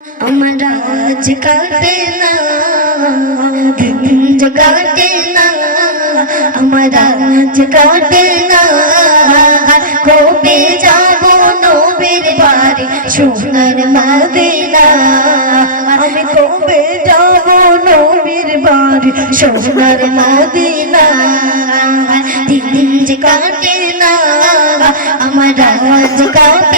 আমরা কাটে না কাটে না আমরা কাটে না কবে যাব নবীর বাড়ি সোনার মদিনা আমি কবে যাব নবীর বাড়ি সোনার মদিনা দিন যে কাটে না আমার কাটে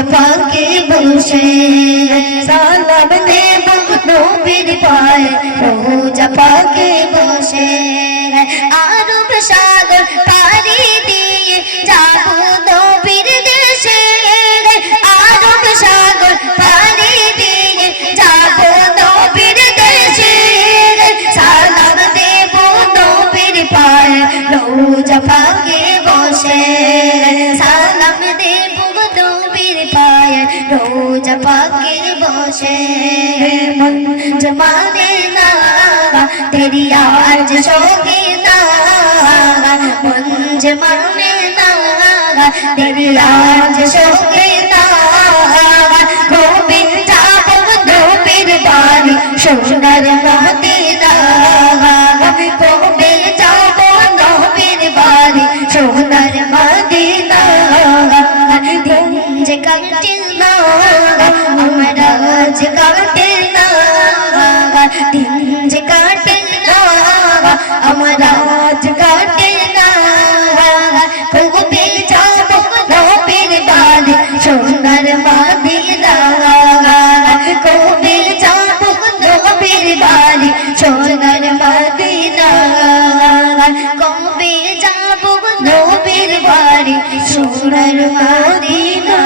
রোজা পাকে বসে সালাম দেব নবীর পায়ে রোজা পাকে বংশে আরব সাগর রোজা পাকে বসে। মন জমানে না তেরি আজ সঙ্গে না মন জমানে না তেরি সঙ্গে পারি সোনার মদিনা।